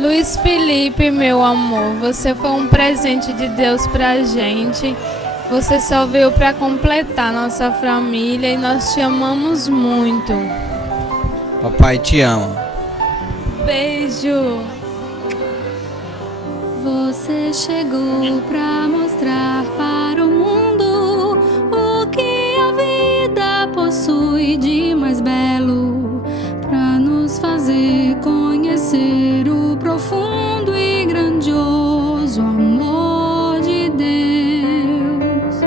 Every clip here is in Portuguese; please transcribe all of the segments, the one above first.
Luiz Felipe, meu amor, você foi um presente de Deus pra gente. Você só veio para completar nossa família e nós te amamos muito. Papai te ama. Beijo. Você chegou para mostrar para o mundo o que a vida possui de mais belo, para nos fazer conhecer o profundo e grandioso amor de Deus.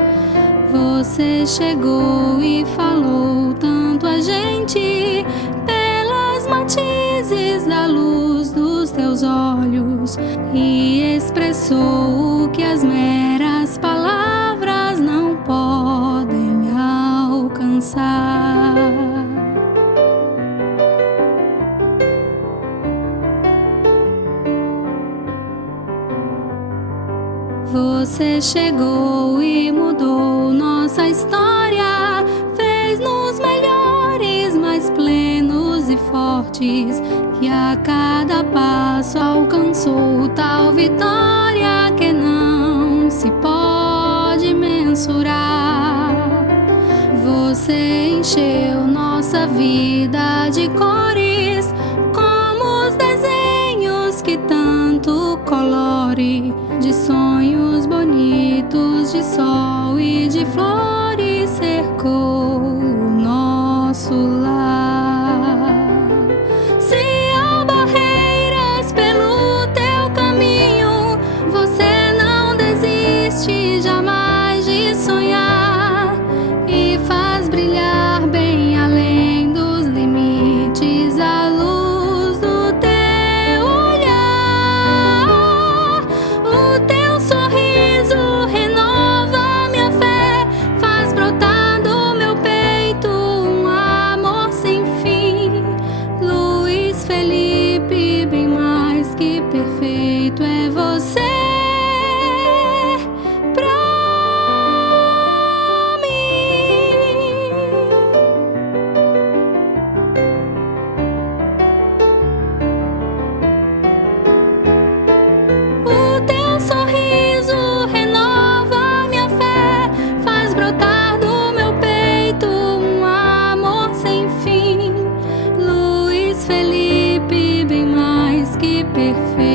Você chegou e falou tanto a gente pelas matizes da luz dos teus olhos e expressou o que as meras palavras não podem alcançar. Você chegou e mudou nossa história, fez-nos melhores, mais plenos e fortes, que a cada passo alcançou tal vitória que não se pode mensurar. Você encheu nossa vida de cores, como os desenhos que tanto colore, de sonhos bonitos, de sol e de flores, cercou o nosso lar. Se há barreiras pelo teu caminho, você não desiste jamais de sonhar e faz brilhar bem além dos limites a luz do teu olhar. O teu sorriso renova minha fé, faz brotar do meu peito um amor sem fim. Luiz Felipe, bem mais que perfeito é você pra mim. O teu sorriso renova minha fé, faz brotar do meu peito um amor sem fim. Luiz Felipe, bem mais que perfeito.